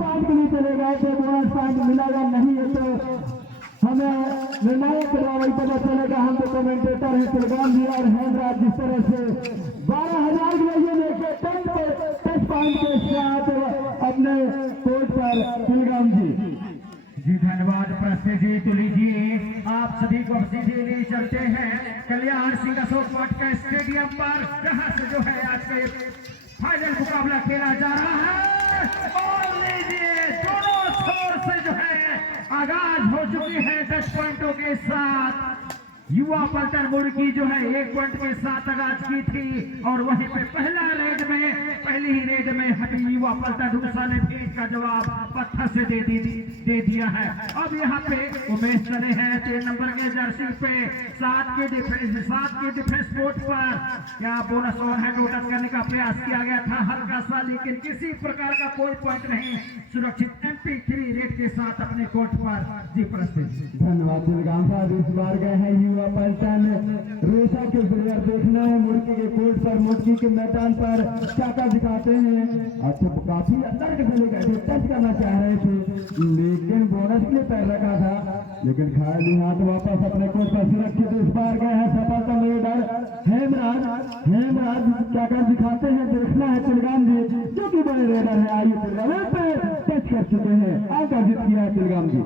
Point के लिए चले गए थे, बोनस पॉइंट मिलेगा नहीं है तो हमें निर्णायक वही पता चलेगा। हम तो कमेंटेटर हैं कुलगाम जी और हेमराज, जिस तरह से 12,000 के लेके 10 पॉइंट के साथ अपने कोर्ट पर कुलगाम जी। जी धन्यवाद प्रस्ते जी। तो लीजिए आप सभी को सीधे ले चलते हैं कल्याण सिंह अशोक पाठ का स्टेडियम पर, जहां से जो है आज का फाइनल मुकाबला खेला जा रहा है। और लीजिए दोनों छोर से जो है आगाज हो चुकी है 10 पॉइंटों के साथ। युवा पलटन मुर्गी जो है 1 पॉइंट के साथ आगाज की थी और वहीं पे पहली ही रेड में हटी युवा पलटन रूसा ने भी इसका जवाब पत्थर से दे दिया है। अब यहाँ पे उमेश चले हैं 3 नंबर के जर्सी पे 7 के डिफेंस कोर्ट पर। क्या बोनस ओवर है नोटिस करने का प्रयास किया गया था हल्का सा, लेकिन किसी प्रकार का कोई पॉइंट नहीं। सुरक्षित MP3 रेड के साथ अपने कोर्ट पर। जी प्रस्तुत। धन्यवाद कुलगाम साहब। इस बार गए हैं युवा पलटन रूसा के प्लेयर देखना है मुर्गी के कोर्ट पर, मुर्गी के मैदान पर क्या दिखाते हैं। अच्छा काफी अंदर के चले गए थे, टच करना चाह रहे थे लेकिन बोनस के लिए पैर रखा था, लेकिन खाली हाथ वापस अपने कोर्ट पर सुरक्षित। इस बार गए हैं सफलता रेडर हेमराज क्या दिखाते हैं देखना है कुलगाम जी, जो कि बड़े रेडर है। आइए कुलगाम पे टच कर चुके हैं, आकर जीत किया है कुलगाम जी।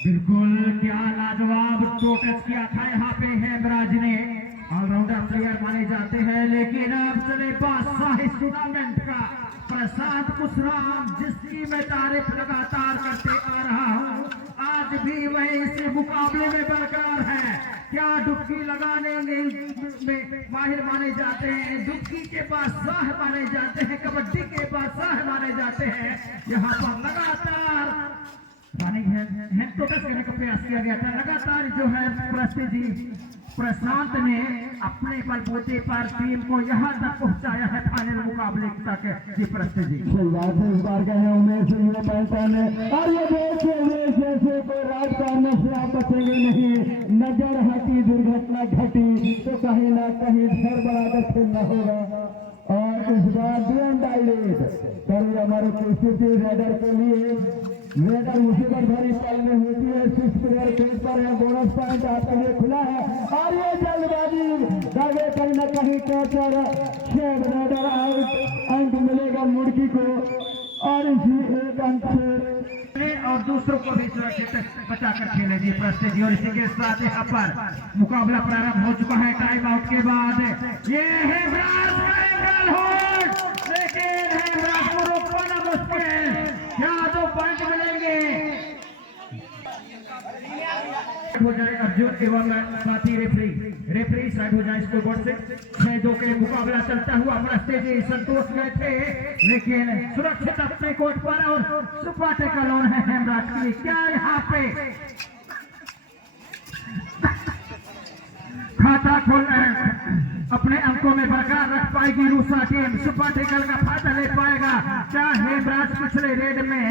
बिल्कुल क्या लाजवाब टच किया था यहाँ पे हेमराज ने। ऑलराउंडर प्लेयर माने जाते हैं, लेकिन अब चले बादशाह इस टूर्नामेंट का प्रशांत कुशराम, जिसकी मैं तारीफ लगातार करते आ रहा हूँ, आज भी वही इस मुकाबले में बरकरार है। क्या डुबकी लगाने में माहिर माने जाते हैं, डुबकी के बादशाह माने जाते हैं, कबड्डी के बादशाह माने जाते हैं। यहाँ पर लगातार टोटस करने का प्रयास किया गया था। लगातार जो है प्रशांत ने अपने बलबूते पर टीम को यहाँ तक पहुँचाया है फाइनल मुकाबले तक। जी प्रस्ते जी सही बात है। इस बार गए हैं उमेश युवा पलटन और ये देखिए उमेश जैसे कोई राजकारण से आप बचेंगे नहीं। नजर हटी दुर्घटना घटी तो कहीं ना कहीं घर बराबर खेलना होगा। और इस बार कभी हमारे केसीसी रेडर के लिए रेडर मुसीबत भरी पल में होती है। 6 प्लेयर खेल पर है, बोनस पॉइंट आपके लिए खुला है और ये जल्दबाजी दावे कहीं ना कहीं कैचर 6 रेडर आउट, अंक मिलेगा मुर्गी को और इसी 1 अंक से और दूसरों को भी सुरक्षित बचाकर खेले। जी प्रस्ते जी और इसी के साथ यहाँ पर मुकाबला प्रारंभ हो चुका है। टाइम आउट के बाद ये है लेकिन हेमराज को रोकना मुश्किल। क्या 2 पॉइंट मिलेंगे हो जाए अर्जुन एवं साथी रेफरी साइड हो जाए इसको बोर्ड से। 6-2 के मुकाबला चलता हुआ प्रस्ते जी संतोष गए थे, लेकिन सुरक्षित अपने कोर्ट पर और सुपर टैकल ऑन है हेमराज की। क्या यहाँ पे खाता खोल अपने अंकों में बरकरार रख पाएगी रूसा टीम? सुपर टैकल का फायदा ले पाएगा क्या हेमराज? पिछले रेड में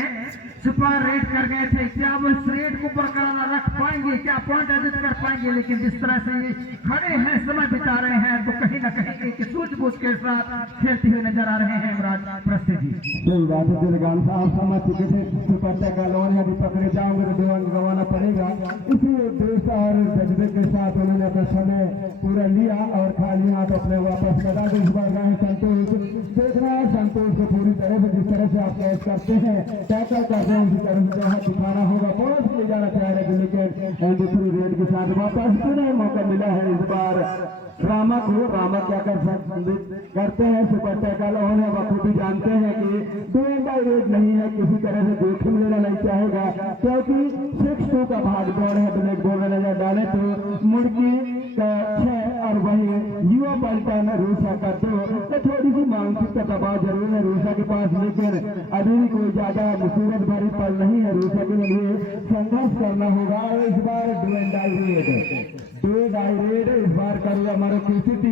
सुपर रेड कर गए थे, क्या वो इस रेड को बरकरार रख पाएंगे? क्या पॉइंट अर्जित कर पाएंगे? लेकिन जिस तरह से ये खड़े हैं, समय बिता रहे हैं, तो कहीं ना कहीं एक सूझबूझ के साथ खेलते हुए नजर आ रहे हैं हेमराज प्रस्ते जी। सही बात है दिलगान साहब, समझ चुके थे सुपर टैकल ऑन यदि पकड़े जाओगे तो 2 अंक गंवाना पड़ेगा। इसी उद्देश्य और जज्बे के साथ उन्होंने अपना समय पूरा लिया और खाली हाथ अपने वापस लगा। इस बार गए संतोष देखना है, संतोष को पूरी तरह से जिस तरह से आप कैच करते हैं टैकल करते हैं उसी तरह से जहाँ दिखाना होगा। बोनस ले जाना चाह रहे थे, लेकिन दूसरी रेड के साथ वापस नहीं मौका मिला है इस बार रामा को। रामा क्या करते हैं, सुपर टैकल ऑन है, वह भी जानते हैं कि 2 रेड नहीं है, किसी तरह से जोखिम लेना नहीं चाहेगा क्योंकि 6-2 का भाग दौड़ है। ब्लैक बॉल में नजर डाले तो मुर्गी का 6 और वही युवा पलटन रूसा का 2। तो थोड़ी सी मानसिक दबाव जरूर है रूसा के पास, लेकिन अभी भी कोई ज्यादा मुसीबत भरी पल नहीं है। रूसा के लिए संघर्ष करना होगा। इस बार 2 रेड इस बार करूँगा हमारा केसीटी।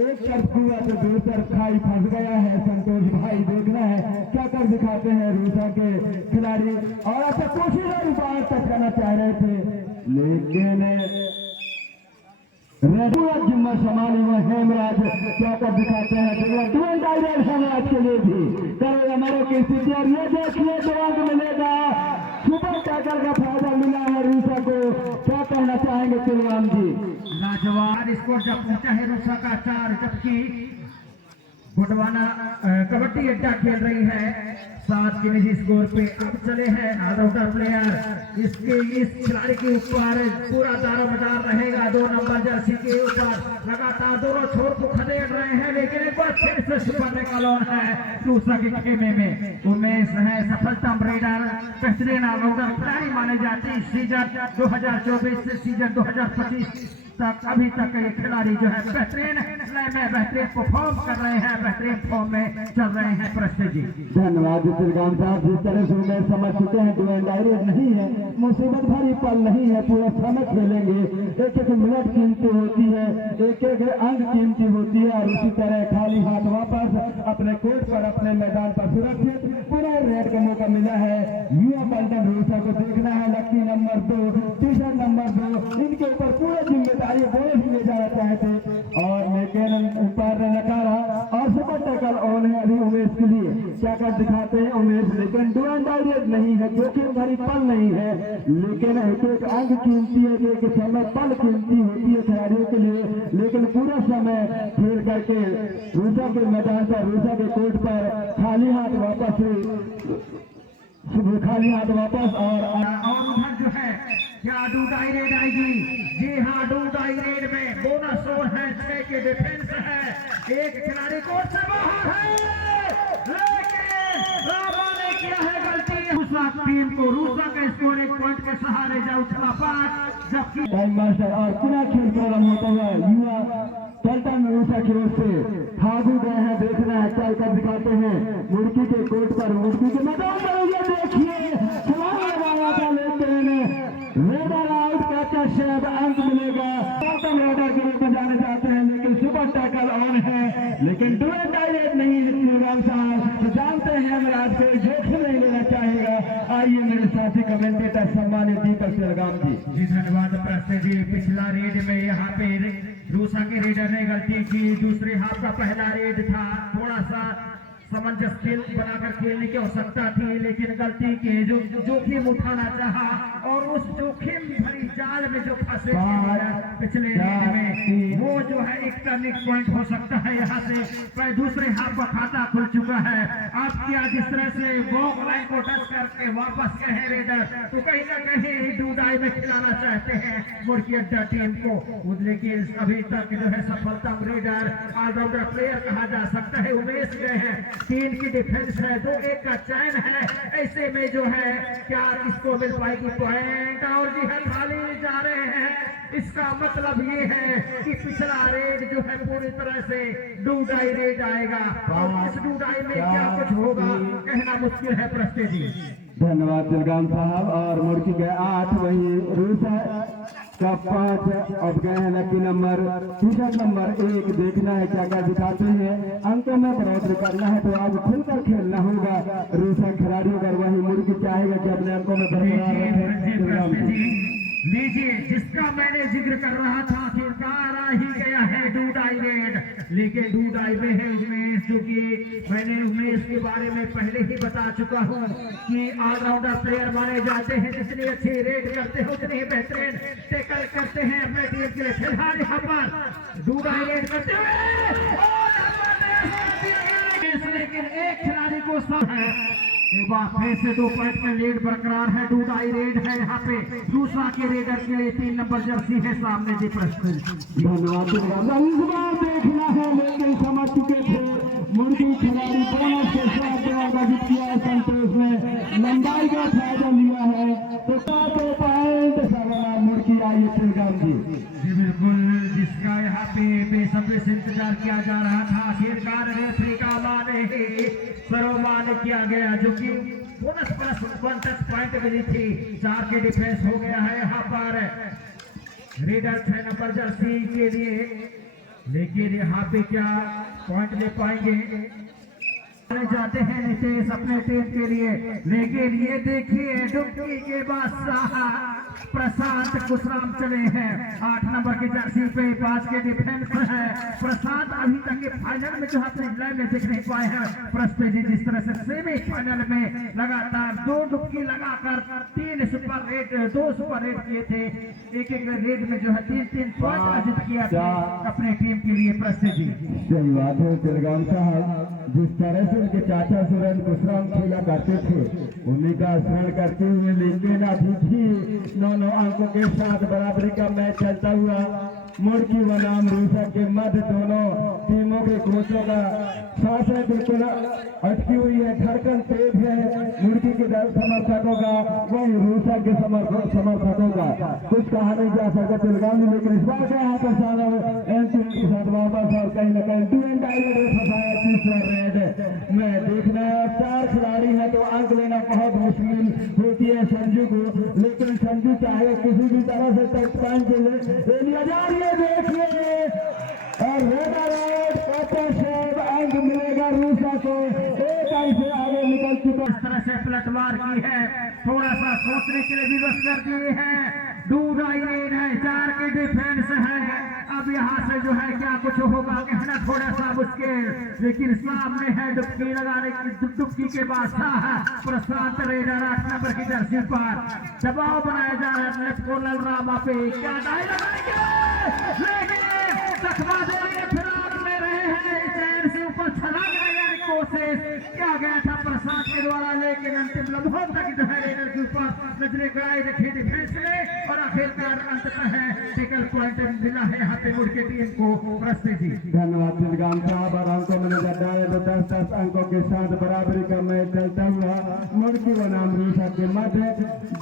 एक तरफ हुआ तो 2 तरफ खाई फंस गया है। संतोष भाई देखना है क्या कर दिखाते हैं रूसा के खिलाड़ी। और अच्छा कोशिश और बार तक करना चाह रहे थे, लेकिन रेडुआ जिम्मा संभाली हुए हेमराज क्या कर दिखाते हैं। डुअल डायरेक्ट हेमराज के लिए भी करो हमारे की स्थिति। और ये देखिए जवाब मिलेगा, सुपर टैकल का फायदा मिला है रूसा को। क्या कहना चाहेंगे कुलवान जी? लाजवाब स्कोर जब पहुंचा है रूसा का 4, जबकि गुडवाना कबड्डी अड्डा खेल रही है 7 के निजी स्कोर पे। अब चले हैं ऑलराउंडर प्लेयर, इसके इस खिलाड़ी के ऊपर पूरा दारोमदार रहेगा। 2 नंबर जर्सी के ऊपर लगातार दोनों छोर को खदेड़ रहे हैं, लेकिन एक बार फिर से सुपर का लॉन है रूसा के खेमे में। उमेश है सफलतम रेडर, बेहतरीन ऑलराउंडर खिलाड़ी माने जाते हैं। सीजन 2024 से सीजन 2025 तक अभी तक ये खिलाड़ी जो है बेहतरीन बेहतरीन परफॉर्म कर रहे हैं, बेहतरीन फॉर्म में चल रहे हैं। प्रश्न जी धन्यवाद श्रीकांत साहब। जिस तरह से मैं समझ चुके हैं डुअल डायरेक्ट नहीं है, मुसीबत भरी पल नहीं है, पूरा समय खेलेंगे। एक एक मिनट कीमती होती है, एक एक अंग कीमती होती है। और उसी तरह खाली हाथ वापस अपने कोर्ट पर अपने मैदान पर सुरक्षित पूरा रेड का मौका मिला है। युवा पलटन रूसा को देखना है। लकी नंबर 2, टी-शर्ट नंबर 2, इनके ऊपर पूरा जिम्मेदारी वो ही ले जाना चाहते और लेकिन ऊपर नकारा और सुपर टैकल ऑन है अभी उमेश के लिए। क्या कर दिखाते हैं उमेश, लेकिन डुअल डायरेक्ट नहीं है, जोखिम भरी पल नहीं है, लेकिन एक एक अंग कीमती है, एक समय पल कीमती होती है खिलाड़ियों के लिए। लेकिन पूरा समय खेल करके रूसा के मैदान पर, रूसा के कोर्ट पर खाली हाथ वापस और उधर जो है क्या डूडाई रेड आएगी? जी हाँ, डूडाई रेड में बोनस ओवर है, 6 के डिफेंस है। एक खिलाड़ी कोर्ट से बाहर है, लेकिन रामा ने किया है गलती। रूसा टीम को रूसा का स्कोर 1 पॉइंट के सहारे जा उठा 5, जबकि टाइम मास्टर और पुनः खेल प्रारंभ होता हुआ युवा पलटन रूसा की ओर से फागू गए हैं। देखना है क्या कर दिखाते हैं मुर्गी के कोर्ट पर, मुर्गी के मैदान पर। ये देखिए सवाल लगाया था, लेकिन रेडर आउट का शायद अंक मिलेगा। पलटन रेडर के रूप में जाने जाते हैं, लेकिन सुपर टैकल ऑन है, लेकिन डुअल डायरेक्ट नहीं है। श्रीराम साहब तो जानते हैं हमारा आज कोई जोखिम नहीं लेना चाहेगा। आइए मेरे साथी कमेंटेटर सम्मानित दीपक श्रीराम जी। धन्यवाद प्रश्न जी। पिछला रेड में यहाँ पे रूसा के रेडर ने गलती की। दूसरे हाफ का पहला रेड था, थोड़ा सा समंजस खेल बनाकर खेलने की आवश्यकता थी, लेकिन गलती की जो जोखिम उठाना चाहा और उस जोखिम भरी जाल में जो फंसे पिछले रेड में, वो जो है एक टर्निंग पॉइंट हो सकता है। यहाँ से दूसरे हाफ का खाता खुल चुका है। अब क्या जिस तरह से वॉक लाइन को टच करके वापस गए हैं रेडर, तो कहीं ना कहीं डूडाई में खिलाना चाहते हैं मुर्गी अड्डा टीम को। लेकिन अभी तक जो है सफलतम रेडर ऑलराउंडर प्लेयर कहा जा सकता है उमेश गए हैं। 3 की डिफेंस है, 2-1 का चयन है। ऐसे में जो है क्या किसको मिल पाएगी पॉइंट? और जी है खाली जा रहे हैं। इसका मतलब ये है कि पिछला रेड जो है पूरी तरह से डूडाई रेड आएगा और इस डूडाई में क्या कुछ होगा कहना मुश्किल है। प्रश्न जी धन्यवाद दिलगाम साहब। और मुर्गी गए 8, वही रूसा का 5। अब गए हैं लकी नंबर, टी-शर्ट नंबर 1। देखना है क्या क्या दिखाते हैं। अंकों में बढ़ोतरी करना है तो आज खुलकर खेलना होगा रूसा खिलाड़ियों पर। वही मुर्गी चाहेगा कि अपने अंकों में बरकरार रखें। लीजिए, जिसका मैंने जिक्र कर रहा था आखिरकार आ ही गया है डूडाई रेड, लेकिन डूडाई में है उमेश, जो कि मैंने उमेश के बारे में पहले ही बता चुका हूँ कि ऑलराउंडर प्लेयर माने जाते हैं। जितनी अच्छी रेड करते हैं उतनी ही बेहतरीन टैकल करते हैं अपने टीम के लिए। फिलहाल यहाँ पर डूडाई रेड करते हुए लेकिन एक खिलाड़ी को सब है। एक बार फिर से 2 पॉइंट में लीड बरकरार है। डूडाई रेड है यहाँ पे दूसरा के रेडर के लिए 3 नंबर जर्सी है सामने जी। प्रश्न धन्यवाद। इस बार देखना है, लेकिन समझ चुके थे मुर्गी खिलाड़ी बोनस के साथ अर्जित किया है। संतोष ने लंबाई का फायदा लिया है तो 2 पॉइंट सवाल मुर्गी आई श्रीराम जी। बिल्कुल, जिसका यहाँ पे बेसब्री से इंतजार किया जा रहा था, आखिरकार रेफरी का माने सर्वमान किया गया, जो कि बोनस प्लस 1 टच पॉइंट मिली थी। 4 के डिफेंस हो गया है यहाँ पर रेडर 6 नंबर जर्सी के लिए, लेकिन यहाँ पे क्या पॉइंट ले पाएंगे? जाते हैं नितेश अपने टीम के लिए, लेकिन ये देखिए डुबकी के बादशाह प्रशांत कुशराम चले हैं 8 नंबर की जर्सी पे, 5 के डिफेंस है प्रशांत। अभी तक के फाइनल में जो अपने लाइन में दिख नहीं पाए हैं प्रस्ते जी, जिस तरह से सेमीफाइनल में लगातार 2 डुबकी लगाकर 2 सुपर रेड किए थे, एक रेड में जो है 3-3 पॉइंट अर्जित किया था अपने टीम के लिए प्रस्ते जी। सही बात है तिलगाम साहब, जिस तरह से उनके चाचा सुरेंद्र कुशराम खेला करते थे उन्हीं का स्मरण करते हुए, लेकिन अभी भी 9 अंकों के साथ बराबरी का मैच चलता हुआ मुर्गी बनाम रूसा के मध्य दोनों टीमों के कोचों का सांस है बिल्कुल अटकी हुई है, धड़कन तेज है मुर्गी के समर्थकों का, वही रूसा के समर्थकों का। कुछ कहा नहीं जा सकता तिलगाम, लेकिन इस बार का यहाँ पर के साथ वापस और कहीं न कहीं 2 एंड फंसाया तीसरा रेड में देखना। 4 खिलाड़ी है तो अंक लेना बहुत मुश्किल होती है संजू को, लेकिन संजू चाहे किसी भी तरह से टच पॉइंट ले लिया जा रही है, देखिए और अंक मिलेगा रूसा को, एक अंक से आगे निकल चुका। इस तरह से पलटवार की है, थोड़ा सा सोचने के लिए विवश कर दिए हैं, 2 राइड है, 4 के डिफेंस है। अब यहाँ से जो है क्या कुछ होगा कहना थोड़ा सा मुश्किल, लेकिन सामने है डुबकी लगाने की, डुबकी के बादशाह प्रशांत रेडर 8 नंबर की जर्सी पर दबाव बनाया जा रहा है लेफ्ट कॉर्नर रामा पे, क्या डाई लगाएंगे, लेकिन तकवा देने के फिराक में रहे हैं, चैन से ऊपर छलांग लगाने की कोशिश किया गया था प्रशांत के द्वारा, लेकिन अंतिम लम्हों तक जो है रेडर के ऊपर नजरें गड़ाई रखी डिफेंस में और आखिरकार अंततः है टेकल पॉइंट मिला है यहाँ पे मुड़ के टीम को प्रस्ते जी। धन्यवाद तिलगाम साहब, और अंकों में नजर डाले तो 10-10 अंकों के साथ बराबरी का मैच चलता हुआ मुर्गी बनाम रूसा के मध्य।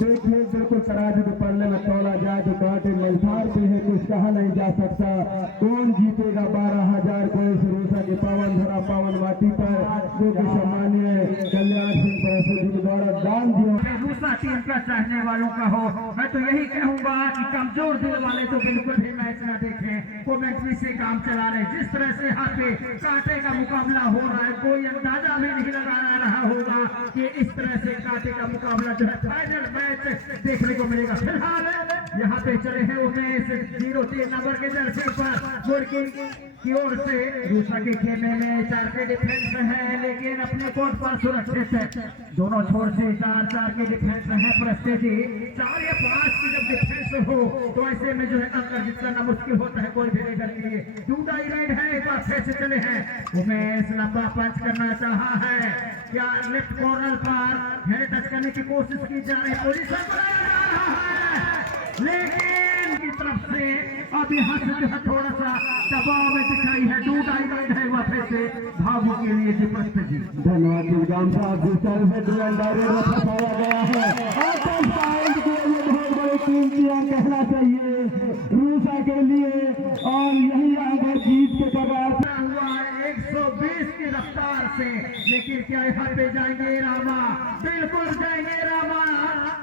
देखिए बिल्कुल तराजू के पल्ले में तोला जाए तो कांटे मलसार भी है, कुछ कहा नहीं जा सकता कौन जीतेगा 12,000 को इस रूसा के पावन धरा पावन माटी पर, जो कि सम्मानीय कल्याण सिंह प्रसाद जी के द्वारा दान दिया। रूसा टीम का चाहने वालों का हो, मैं तो यही कहूंगा कि कमजोर दिल वाले तो बिल्कुल भी मैच न देखें, कमेंट्री से काम चला रहे। जिस तरह से यहाँ पे कांटे का मुकाबला हो रहा है, कोई अंदाजा भी नहीं लगा रहा होगा कि इस तरह से कांटे का मुकाबला जो है फाइनल मैच देखने को मिलेगा। फिलहाल यहाँ पे चले हैं उमेश 03 नंबर के जर्सी पर मुर्गी की ओर से, रूसा के खेमे में 4 के डिफेंस है, लेकिन अपने कोर्ट पर सुरक्षित है, दोनों छोर से 4-4 के डिफेंस है प्रस्ते जी। 4 या 5 की जब डिफेंस हो तो ऐसे में जो है अंक अर्जित करना मुश्किल होता है कोई भी रेडर के लिए। 2 डाई राइड है, एक बार फिर से चले हैं उमेश, लंबा पंच करना चाहा है, क्या लेफ्ट कॉर्नर पर हेड टच करने की कोशिश की जा रही, पोजीशन बनाया जा रहा है, लेकिन की तरफ से अब यहाँ से जो है थोड़ा सा दबाव में दिखाई है, 2 डाई राइड है वह फिर से भावों के लिए जी प्रस्ते जी। धन्यवाद तिलगाम साहब, जिस तरह से 2 एंड में फंसाया गया है और 10 पॉइंट के लिए बहुत बड़ी कीमती अंक कहना चाहिए रूसा के लिए, और यही अंक जीत के बगैर हुआ 120 की रफ्तार से, लेकिन क्या यहाँ पे जाएंगे रामा, बिल्कुल जाएंगे रामा।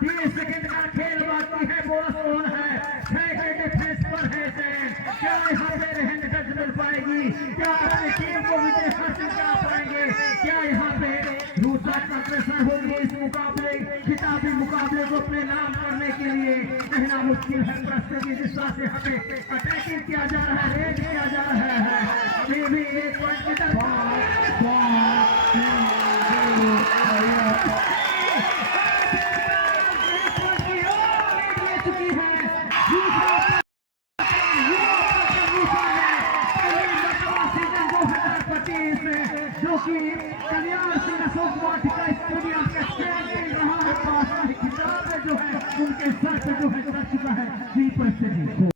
30 सेकंड का खेल बाकी है, बोनस ऑन है, 6 के डिफेंस पर है चैन, क्या यहाँ पे रहने टच मिल पाएगी, क्या अपनी टीम को विजय हासिल करा पाएंगे, क्या यहाँ पे रूसा का प्रेशर होगी इस मुकाबले खिताबी मुकाबले को अपने नाम करने के लिए, कहना मुश्किल है प्रश्न की। जिस तरह से यहाँ पे अटैकिंग किया जा रहा है, रेड किया जा रहा है, अभी भी 1 पॉइंट की तरफ चुकी है जो कि कल्याण सिंह अशोक वाटिका स्टेडियम के चैंपियन रहा है, खिताब जो है उनके सर पे जो है चढ़ चुका है। जी प्रस्ते जी।